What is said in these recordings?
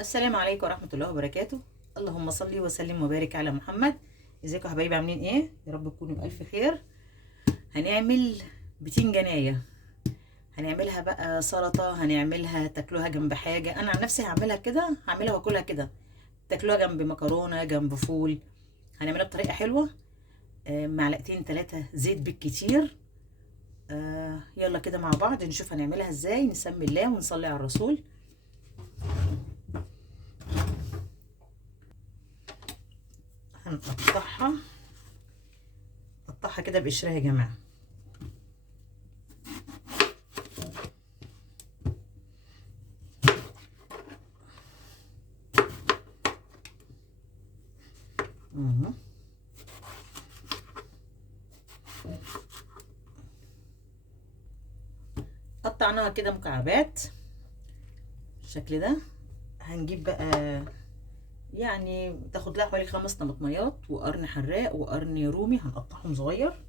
السلام عليكم ورحمة الله وبركاته. اللهم صل وسلم وبارك على محمد. ازيكم يا حبايبي، عاملين ايه؟ يا رب تكونوا بألف خير. هنعمل بتنجانية، هنعملها بقى سلطة، هنعملها تاكلوها جنب حاجة. انا عن نفسي هعملها كده، هعملها واكلها كده، تاكلوها جنب مكرونة، جنب فول. هنعملها بطريقة حلوة. معلقتين 3 زيت بالكتير. يلا كده مع بعض نشوف هنعملها ازاي. نسمي الله ونصلي على الرسول. هنقطعها كده بقشرها يا جماعة. قطعناها كده مكعبات بالشكل ده. هنجيب بقى يعني تاخد لها حوالي 5 طماطميات وقرن حراق وقرن رومي، هنقطعهم صغير.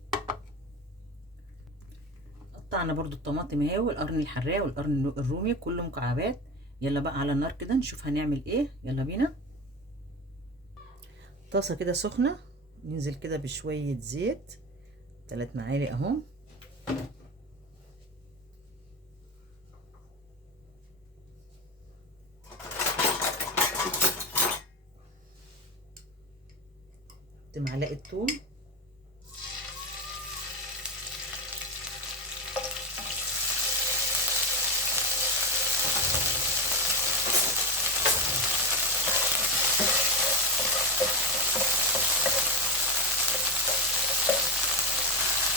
قطعنا برضو الطماطم اهي والقرن الحراق والقرن الرومي كله مكعبات. يلا بقى على النار كده نشوف هنعمل ايه. يلا بينا. طاسه كده سخنه، ننزل كده بشويه زيت، 3 معالق اهو. معلقه ثوم،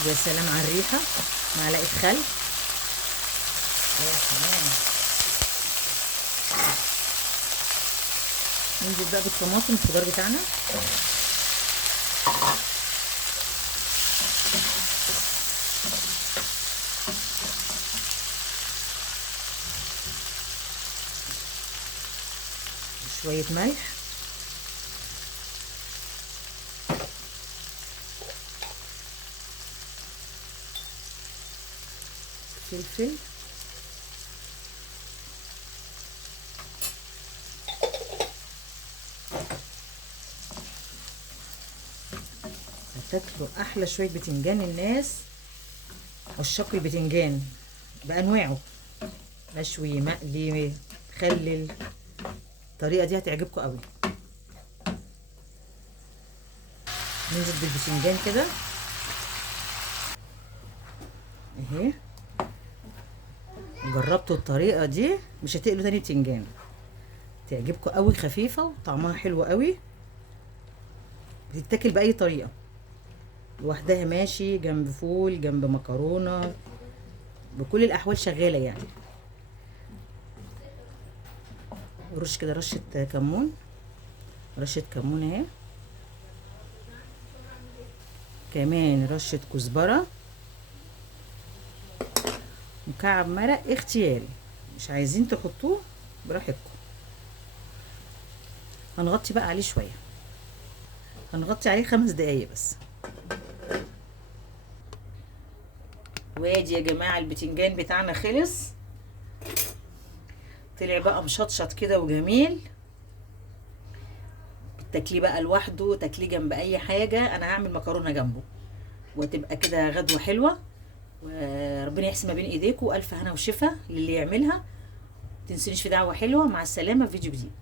يا سلام على الريحه. معلقه خل، يا سلام. ننزل بقى بالطماطم الخضار بتاعنا، شويه ملح، فلفل، هتاكلوا احلى شويه بتنجان. الناس عشاق البتنجان بانواعه، مشوي، مقلي، مخلل. الطريقه دي هتعجبكم قوي. ننزل بالبتنجان كده اهي. جربتوا الطريقه دي مش هتقلوا تاني بتنجان، تعجبكم قوي، خفيفه وطعمها حلو قوي. بتتاكل باي طريقه، لوحدها ماشي، جنب فول، جنب مكرونه، بكل الاحوال شغاله يعني. رش كده رشه كمون، رشه كمون اهي، كمان رشه كزبره، مكعب مرق اختياري، مش عايزين تحطوه براحتكم. هنغطي بقى عليه شويه، هنغطي عليه 5 دقايق بس. وادي يا جماعه البتنجان بتاعنا خلص، طلع بقى مشطشط كده وجميل. تاكليه بقى لوحده، تاكليه جنب اي حاجه. انا هعمل مكرونه جنبه وتبقى كده غدوه حلوه. وربنا يحسن ما بين ايديكم، والف هنا وشفا للي يعملها. متنسونيش في دعوه حلوه. مع السلامه في فيديو جديد.